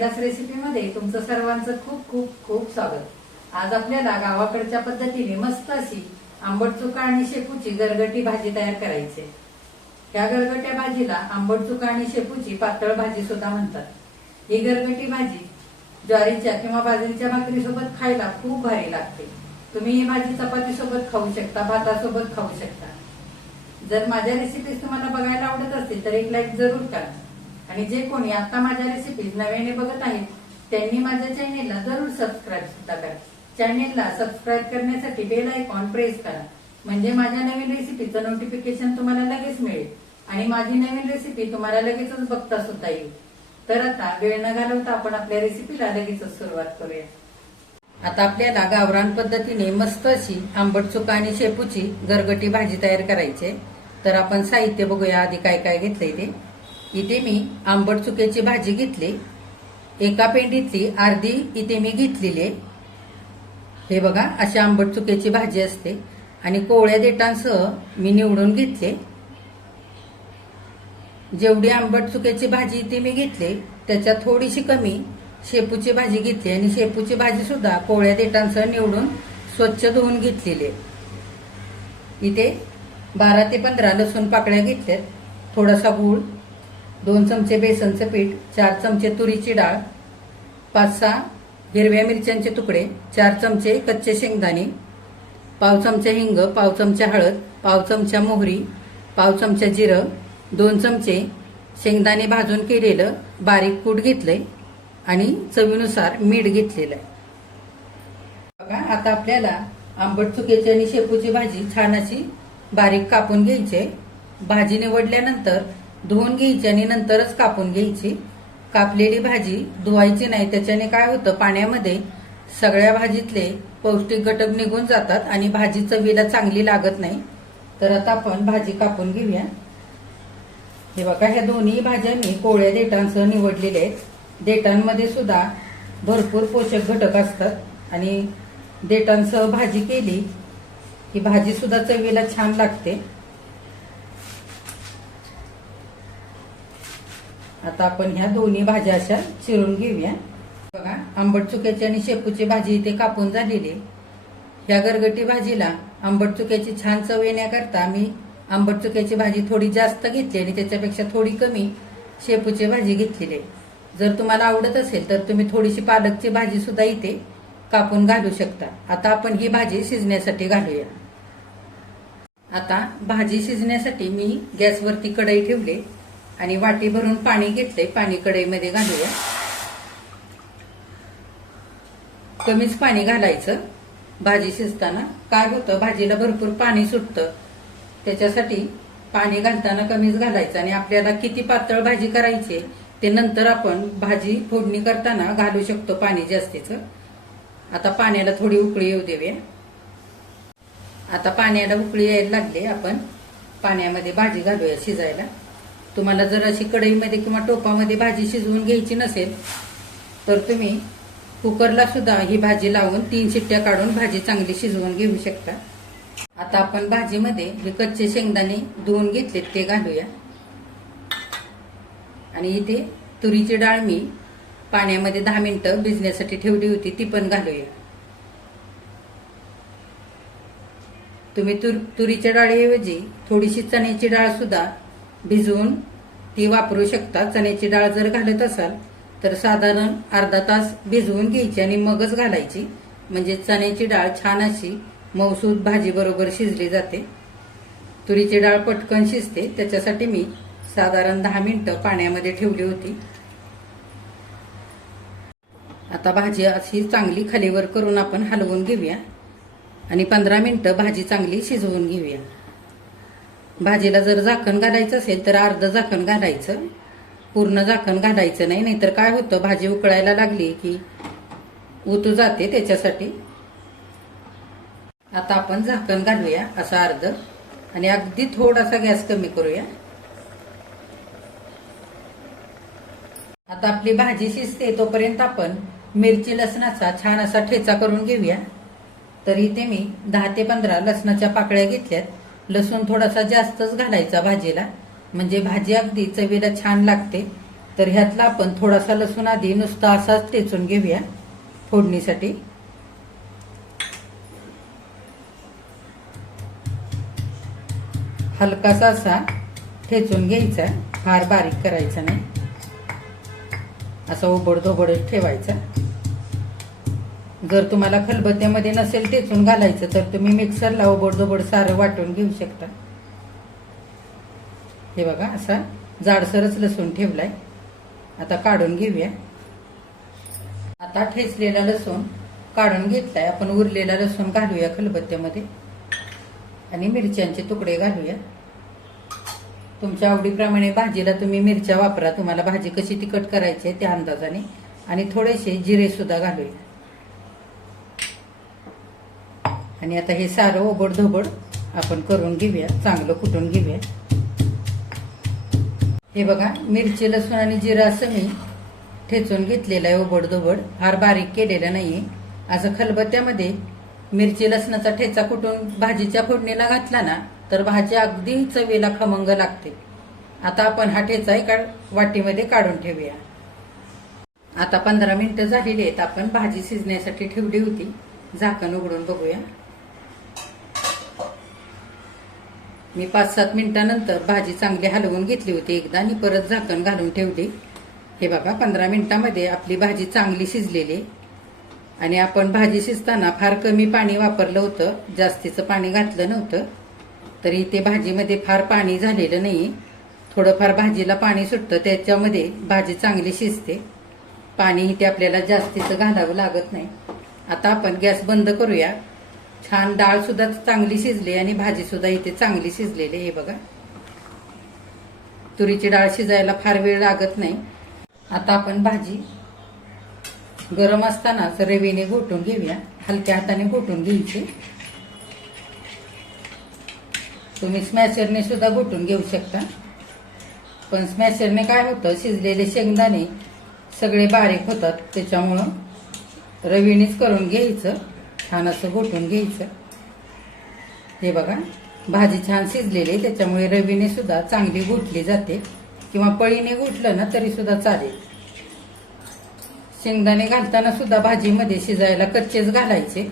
उमेदास रेसिपीमध्ये तुमचं सर्वांचं खूप खूप खूप स्वागत. आज आपल्याला गावाकडच्या पद्धतीने मस्त अशी आंबट चुका आणि शेपूची गरगटी भाजी तयार करायची. आहे. या गरगट्या भाजीला आंबट चुका आणि शेपूची पातळ भाजी सुद्धा म्हणतात. ही गरगटी भाजी ज्वारीच्या किंवा बाजरीच्या भाकरीसोबत खायला खूप भारी लागते. तुम्ही ही भाजी चपातीसोबत खाऊ शकता भातासोबत खाऊ शकता. जर माझ्या रेसिपीज तुम्हाला बघायला आवडत असतील तर एक लाईक जरूर करा. आणि जे कोणी आता माझ्या रेसिपीज नव्याने बघत आहेत त्यांनी माझ्या चॅनेलला जरूर सबस्क्राईब सुद्धा करा. चॅनेलला सबस्क्राईब करण्यासाठी बेल आयकॉन प्रेस करा. म्हणजे माझ्या नवीन रेसिपीचं नोटिफिकेशन तुम्हाला लगेच मिळेल. आणि माझी नवीन रेसिपी तुम्हाला लगेचच बघता सुद्धा येईल. तर आता वेळ न घालवता आपण आपल्या रेसिपीला लगेचच सुरुवात करूया. आता आपल्याला गावरान पद्धतीने मस्त अशी आंबट चुका आणि शेपूची गरगटी भाजी तयार करायची आहे. तर आपण साहित्य बघूया आधी काय काय घेतलंय ते. इथे मी आंबट चुक्याची भाजी घेतली. एका पेंडीतली अर्धी इथे मी घेतलेली आहे. हे बघा अशी आंबट चुक्याची भाजी असते. आणि कोवळ्या देटांसह मी निवडून घेतले जेवढी आंबट चुक्याची भाजी इथे मी घेतली त्याच्यात थोडीशी कमी शेपूची भाजी घेतली आणि शेपूची भाजी सुद्धा कोवळ्या देटांसह निवडून स्वच्छ धुवून घेतलेली आहे. इथे बारा ते पंधरा लसूण पाकळ्या घेतल्यात. थोडासा गूळ दोन चमचे बेसनचं पीठ चार चमचे तुरीची डाळ पाच सहा हिरव्या मिरच्यांचे तुकडे चार चमचे कच्चे शेंगदाणे पाव चमचा हिंग पाव चमचा हळद पाव चमचा मोहरी पाव चमचा जिरं दोन चमचे शेंगदाणे भाजून केलेलं बारीक कूट घेतलंय आणि चवीनुसार मीठ घेतलेलं आहे बघा आता आपल्याला आंबट चुकीची आणि शेपूची भाजी छान अशी बारीक कापून घ्यायची आहे. भाजी निवडल्यानंतर धुवून घ्यायची आणि नंतरच कापून घ्यायची. कापलेली भाजी धुवायची नाही त्याच्याने काय होतं पाण्यामध्ये सगळ्या भाजीतले पौष्टिक घटक निघून जातात आणि भाजी चवीला चांगली लागत नाही. तर आता आपण भाजी कापून घेऊया. हे बघा ह्या दोन्ही भाज्या मी कोवळ्या देटांसह निवडलेल्या आहेत. देटांमध्ये सुद्धा भरपूर पोषक घटक असतात आणि देटांसह भाजी केली की भाजी सुद्धा चवीला छान लागते. आता आपण ह्या दोन्ही भाज्या अशा चिरून घेऊया बघा आंबट चुक्याची आणि शेपूची भाजी इथे कापून झालेली आहे. ह्या गरगटी भाजीला आंबट चुक्याची छान चव येण्याकरता मी आंबट चुक्याची भाजी थोडी जास्त घेतली आणि त्याच्यापेक्षा थोडी कमी शेपूची भाजी घेतलेली आहे. जर तुम्हाला आवडत असेल तर तुम्ही थोडीशी पालकची भाजी सुद्धा इथे कापून घालू शकता आता आपण ही भाजी शिजण्यासाठी घालूया आता भाजी शिजण्यासाठी मी गॅसवरती कढई ठेवली आणि वाटी भरून पाणी घेतलंय पाणी कढईमध्ये घालूया. कमीच पाणी घालायचं. भाजी शिजताना. काय होतं भाजीला भरपूर पाणी सुटतं. त्याच्यासाठी पाणी घालताना कमीच घालायचं. आणि आपल्याला किती पातळ भाजी करायची आहे, ते नंतर आपण भाजी फोडणी करताना घालू शकतो पाणी जास्तीचं. आता पाण्याला थोडी उकळी येऊ देऊया. आता पाण्याला उकळी यायला लागली आपण. पाण्यामध्ये भाजी घालूया शिजायला. तुम्हाला जर अशी कढईमध्ये किंवा टोपामध्ये भाजी शिजवून घ्यायची नसेल तर तुम्ही कुकरला सुद्धा ही भाजी लावून तीन शिट्ट्या काढून भाजी चांगली शिजवून घेऊ शकता. आता आपण भाजीमध्ये जे कच्चे शेंगदाणे धुवून घेतलेत ते घालूया. आणि इथे तुरीची डाळ मी पाण्यामध्ये दहा मिनिटं भिजण्यासाठी ठेवली होती ती पण घालूया. तुम्ही तुर तुरीच्या डाळीऐवजी थोडीशी चण्याची डाळ सुद्धा भिजवून ती वापरू शकता. चण्याची डाळ जर घालत असाल तर साधारण अर्धा तास भिजवून घ्यायची आणि मगच घालायची. म्हणजे चण्याची डाळ छान अशी मौसूद भाजीबरोबर शिजली जाते. तुरीची डाळ पटकन शिजते. त्याच्यासाठी मी साधारण दहा मिनटं पाण्यामध्ये ठेवली होती. आता भाजी अशी चांगली खालीवर करून आपण हलवून घेऊया आणि पंधरा मिनटं भाजी चांगली शिजवून घेऊया. भाजीला जर झाकण घालायचं असेल तर अर्ध झाकण घालायचं पूर्ण झाकण घालायचं नाही नाहीतर काय होतं भाजी उकळायला लागली की उतू जाते त्याच्यासाठी. आता आपण झाकण घालूया असा अर्ध. आणि अगदी थोडासा गॅस कमी करूया. आता आपली भाजी शिजते तोपर्यंत आपण मिरची लसणाचा छान असा ठेचा करून घेऊया. तर इथे मी दहा ते पंधरा लसणाच्या पाकळ्या घेतल्यात. लसूण थोडासा जास्तच घालायचा भाजीला. म्हणजे भाजी अगदी चवीला छान लागते. तर ह्यातला आपण थोडासा लसूण आधी नुसता असाच टेचून घेऊया फोडणीसाठी. हलकासा असा ठेचून घ्यायचा. फार बारीक करायचा नाही. असा उबडदोबडच ठेवायचा. जर तुम्हाला खलबत्त्यामध्ये नसेल ठेचून घालायचं तर तुम्ही मिक्सरला ओबडजोबड सारं वाटून घेऊ शकता. हे बघा असा जाडसरच लसूण ठेवलाय. आता काढून घेऊया. आता ठेचलेला लसूण काढून घेतलाय. आपण उरलेला लसूण घालूया खलबत्त्यामध्ये. आणि मिरच्यांचे तुकडे घालूया. तुमच्या आवडीप्रमाणे भाजीला तुम्ही मिरच्या वापरा. तुम्हाला भाजी कशी तिखट करायची आहे त्या अंदाजाने. आणि थोडेसे जिरे सुद्धा घालूया. आणि आता हे सारं ओबड धोबड आपण करून घेऊया. चांगलं कुटून घेऊया? हे बघा मिरची लसूण आणि जिरं असं मी ठेचून घेतलेलं आहे ओबड धोबड. फार बारीक केलेलं नाहीये. असं खलबत्त्यामध्ये मिरची लसणाचा ठेचा कुटून भाजीच्या फोडणीला घातला ना तर भाजी अगदी चवीला खमंग लागते. आता आपण हा ठेचा एका वाटीमध्ये काढून ठेवूया. आता पंधरा मिनिटं झालेली आहेत. आपण भाजी शिजण्यासाठी ठेवली होती. झाकण उघडून बघूया. मी पाच सात मिनिटानंतर भाजी चांगली हलवून घेतली होती एकदा आणि परत झाकण घालून ठेवली. हे बघा पंधरा मिनिटामध्ये आपली भाजी चांगली शिजलेली. आणि आपण भाजी शिजताना फार कमी पाणी वापरलं होतं जास्तीचं पाणी घातलं नव्हतं. तरी ते भाजीमध्ये फार पाणी झालेलं नाही. थोडंफार भाजीला पाणी सुटतं त्याच्यामध्ये भाजी चांगली शिजते. पाणीही ते आपल्याला जास्तीचं घालावं लागत नाही. आता आपण गॅस बंद करूया. छान डाळ सुद्धा चांगली शिजली आणि भाजी सुद्धा इथे चांगली शिजलेली हे बघा. तुरीची डाळ शिजायला फार वेळ लागत नाही. आता आपण भाजी गरम असतानाच रवीने घोटून घेऊया. हलक्या हाताने घोटून घ्यायची. तुम्ही स्मॅशरने सुद्धा घोटून घेऊ शकता. पण स्मॅशरने काय होतं शिजलेले शेंगदाणे सगळे बारीक होतात त्याच्यामुळं रवीनेच करून घ्यायचं. छान असं घोटून घ्यायचं. हे बघा भाजी छान शिजलेली आहे, त्याच्यामुळे रवीने सुद्धा चांगली घोटली जाते. किंवा पळीने घोटलं ना तरी सुद्धा चालेल. शेंगदाणे घालताना सुद्धा भाजीमध्ये शिजायला कच्चेच घालायचे.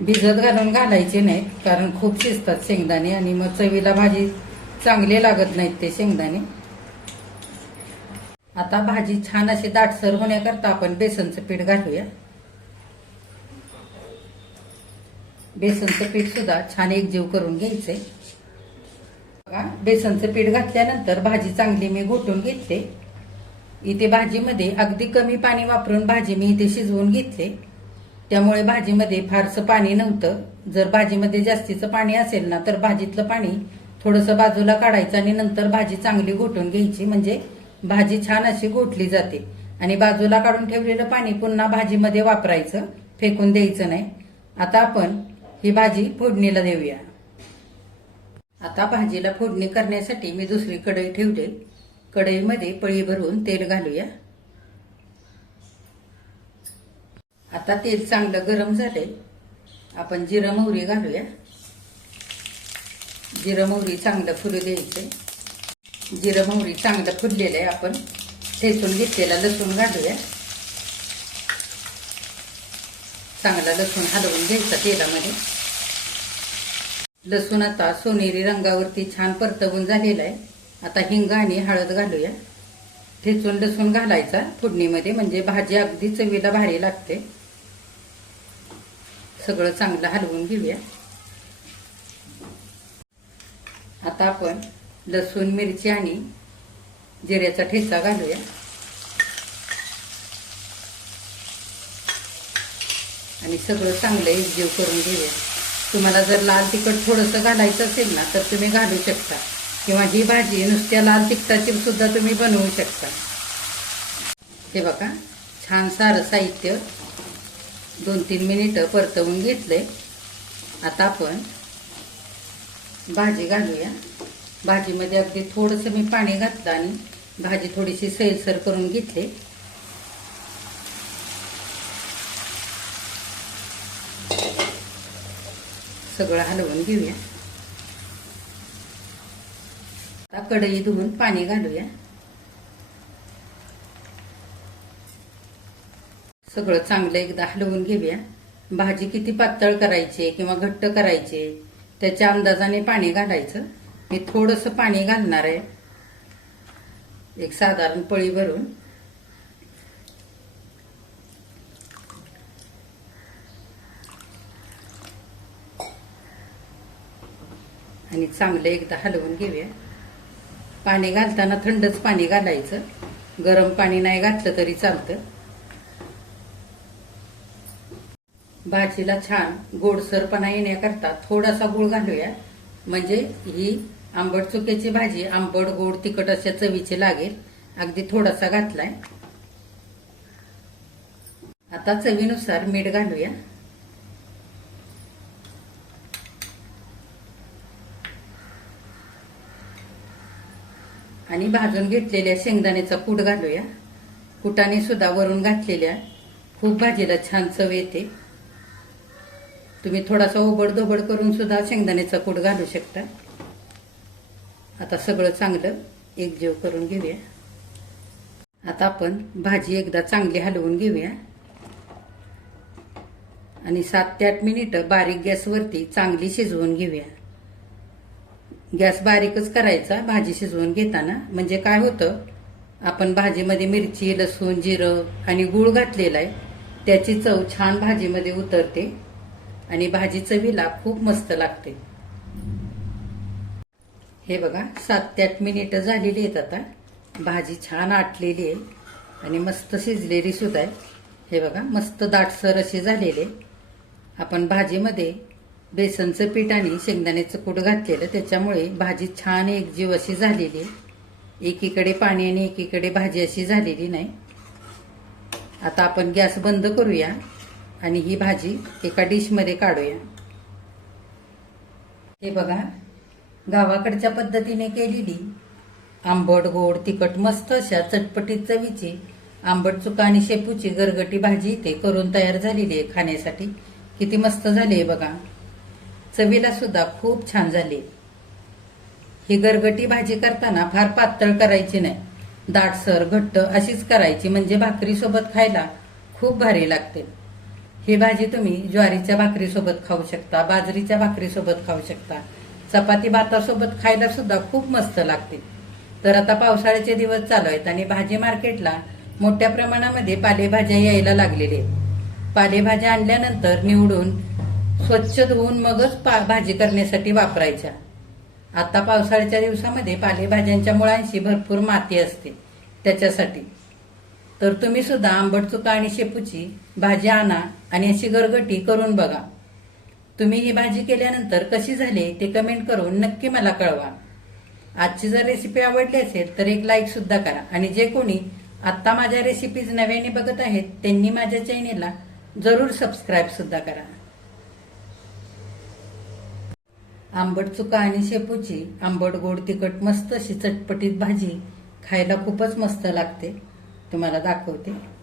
भिजत घालून घालायचे नाहीत कारण खूप शिजतात शेंगदाणे आणि मग चवीला भाजी चांगले लागत नाहीत ते शेंगदाणे. आता भाजी छान अशी दाटसर होण्याकरता आपण बेसनचं पीठ घालूया. बेसनचं पीठ सुद्धा छान एकजीव करून घ्यायचंय. बघा बेसनचं पीठ घातल्यानंतर भाजी चांगली मी घोटून घेतले. इथे भाजीमध्ये अगदी कमी पाणी वापरून भाजी मी इथे शिजवून घेतले. त्यामुळे भाजीमध्ये फारसं पाणी नव्हतं. जर भाजीमध्ये जास्तीचं पाणी असेल ना तर भाजीतलं पाणी थोडंसं बाजूला काढायचं आणि नंतर भाजी चांगली घोटून घ्यायची. म्हणजे भाजी छान अशी घोटली जाते. आणि बाजूला काढून ठेवलेलं पाणी पुन्हा भाजीमध्ये वापरायचं. फेकून द्यायचं नाही. आता आपण ही भाजी फोडणीला देऊया. आता भाजीला फोडणी करण्यासाठी मी दुसरी कढई ठेवली कढईमध्ये पळी भरून तेल घालूया. आता तेल चांगलं गरम झाले. आपण जिरं मोहरी घालूया. जिरं मोहरी चांगलं फुलू द्यायचे. जिरं मोहरी चांगलं फुललेलं आहे आपण. ठेचून घेतलेला लसूण घालूया. चांगला लसूण हलवून घ्यायचा तेलामध्ये. लसूण आता सोनेरी रंगावरती छान परतवून झालेला आहे. आता हिंग आणि हळद घालूया. ठेचून लसूण घालायचा फोडणीमध्ये म्हणजे भाजी अगदी चवीला भारी लागते. सगळं चांगलं हलवून घेऊया. आता आपण लसूण मिरची आणि जिऱ्याचा ठेचा घालूया. आणि सगळं चांगलं एकजीव करून घेऊया. तुम्हाला जर लाल तिखट थोडंसं घालायचं असेल ना तर तुम्ही घालू शकता. किंवा ही भाजी नुसत्या लाल तिखटाची सुद्धा तुम्ही बनवू शकता. हे बघा छान सारं साहित्य दोन तीन मिनिटं परतवून घेतलंय. आता आपण भाजी घालूया. भाजीमध्ये अगदी थोडंसं मी पाणी घातलं आणि भाजी थोडीशी सैलसर करून घेतली. सगळं हलवून घेऊया. आता कढई धुवून पाणी घालूया. सगळं चांगलं एकदा हलवून घेऊया. भाजी किती पातळ करायची किंवा घट्ट करायचे त्याच्या अंदाजाने पाणी घालायचं. मी थोडस पाणी घालणार आहे. एक साधारण पळी भरून. आणि चांगलं एकदा हलवून घेऊया. पाणी घालताना थंडच पाणी घालायचं. गरम पाणी नाही घातलं तरी चालतं. भाजीला छान गोडसरपणा येण्याकरता थोडासा गुळ घालूया. म्हणजे ही आंबट चुक्याची भाजी आंबट गोड तिखट अशा चवीची लागेल. अगदी थोडासा घातलाय. आता चवीनुसार मीठ घालूया. आणि भाजून घेतलेल्या शेंगदाण्याचा कूट घालूया. कुटाने सुद्धा वरून घातलेल्या खूप भाजीला छान चव येते. तुम्ही थोडासा ओबड दोबड करून सुद्धा शेंगदाण्याचा कूट घालू शकता. आता सगळं चांगलं एकजीव करून घेऊया. आता आपण भाजी एकदा चांगली हलवून घेऊया. आणि सात ते आठ मिनिटं बारीक गॅसवरती चांगली शिजवून घेऊया. गॅस बारीकच करायचा भाजी शिजवून घेताना. म्हणजे काय होतं आपण भाजीमध्ये मिरची लसूण जिरं आणि गूळ घातलेला आहे. त्याची चव छान भाजीमध्ये उतरते आणि भाजी चवीला खूप मस्त लागते. हे बघा सात ते आठ मिनिटं झालेली आहेत आता. भाजी छान आटलेली आहे आणि मस्त शिजलेली सुद्धा आहे. हे बघा मस्त दाटसर अशी झालेली आहे. आपण भाजीमध्ये बेसनचं पीठ आणि शेंगदाण्याचं कूट घातलेलं त्याच्यामुळे भाजी छान एकजीव अशी झालेली. आहे एकीकडे पाणी आणि एकीकडे भाजी अशी झालेली नाही. आता आपण गॅस बंद करूया आणि ही भाजी एका डिशमध्ये काढूया. हे बघा गावाकडच्या पद्धतीने केलेली. आंबट गोड तिखट मस्त अशा चटपटीत चवीची आंबट चुका आणि शेपूची गरगटी भाजी इथे करून तयार झालेली आहे खाण्यासाठी. किती मस्त झाली आहे बघा. चवीला सुद्धा खूप छान झाली. ही गरगटी भाजी करताना फार पातळ करायची नाही. दाटसर घट्ट अशीच करायची म्हणजे भाकरीसोबत खायला खूप भारी लागते. ही भाजी तुम्ही ज्वारीच्या भाकरीसोबत खाऊ शकता बाजरीच्या भाकरीसोबत खाऊ शकता. चपाती भातासोबत खायला सुद्धा खूप मस्त लागते. तर आता पावसाळ्याचे दिवस चालू आहेत आणि भाजी मार्केटला मोठ्या प्रमाणामध्ये पालेभाज्या यायला लागलेले आहेत. पालेभाज्या आणल्यानंतर निवडून स्वच्छ धुवून मगच पा भाजी करण्यासाठी वापरायच्या. आता पावसाळ्याच्या दिवसामध्ये पालेभाज्यांच्या मुळांशी भरपूर माती असते त्याच्यासाठी. तर तुम्ही सुद्धा आंबट चुका आणि शेपूची भाजी आणा आणि अशी गरगटी करून बघा. तुम्ही ही भाजी केल्यानंतर कशी झाली ते कमेंट करून नक्की मला कळवा. आजची जर रेसिपी आवडली असेल तर एक लाईक सुद्धा करा आणि जे कोणी आत्ता माझ्या रेसिपीज नव्याने बघत आहेत त्यांनी माझ्या चॅनेलला जरूर सबस्क्राईब सुद्धा करा. आंबट चुका आणि शेपूची आंबट गोड तिखट मस्त अशी चटपटीत भाजी खायला खूपच मस्त लागते. तुम्हाला दाखवते.